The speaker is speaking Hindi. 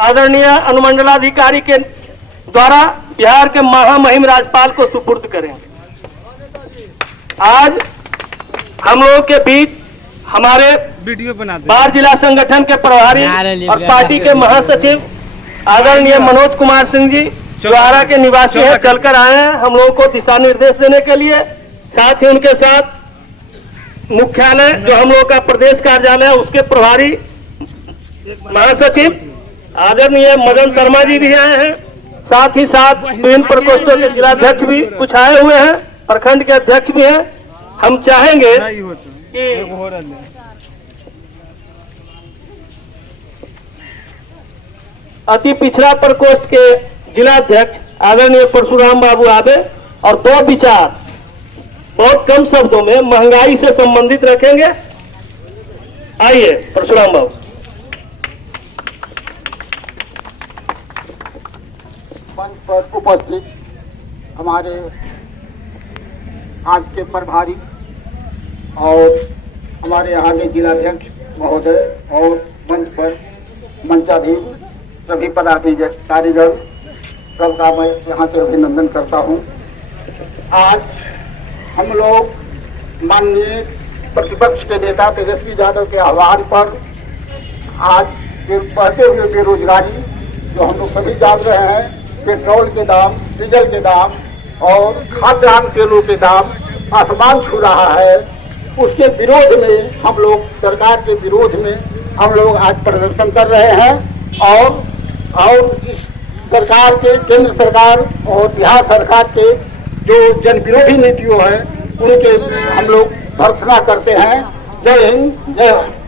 आदरणीय अनुमंडलाधिकारी के द्वारा बिहार के महामहिम राज्यपाल को सुपुर्द करें। आज हम लोगों के बीच हमारे बार जिला संगठन के प्रभारी और पार्टी के महासचिव आदरणीय मनोज कुमार सिंह जी द्वारा के निवासी हैं, चलकर आए हैं हम लोगों को दिशा निर्देश देने के लिए। साथ ही उनके साथ मुख्यालय जो हम लोगों का प्रदेश कार्यालय है उसके प्रभारी महासचिव आदरणीय मदन शर्मा जी भी आए हैं। साथ ही साथ विभिन्न प्रकोष्ठों के जिलाध्यक्ष भी कुछ आए हुए हैं, प्रखंड के अध्यक्ष भी हैं। हम चाहेंगे कि अति पिछड़ा प्रकोष्ठ के जिलाध्यक्ष आदरणीय परशुराम बाबू आबे और दो विचार बहुत कम शब्दों में महंगाई से संबंधित रखेंगे। आइए परशुराम बाबू। मंच पर उपस्थित हमारे आज के प्रभारी और हमारे यहाँ के जिलाध्यक्ष महोदय और मंच पर मंचाधीन सभी पदाधिकारीगण सबका मैं यहाँ से अभिनंदन करता हूँ। आज हम लोग माननीय प्रतिपक्ष के नेता तेजस्वी यादव के आह्वान पर आज बढ़ते हुए बेरोजगारी जो हम लोग सभी जान रहे हैं, पेट्रोल के दाम, डीजल के दाम और खाद्यान्न तेलों के दाम आसमान छू रहा है, उसके विरोध में हम लोग सरकार के विरोध में हम लोग आज प्रदर्शन कर रहे हैं। और इस सरकार के केंद्र सरकार और बिहार सरकार के जो जन विरोधी नीतियों है उनके हम लोग भर्त्सना करते हैं। जय हिंद, जय भारत।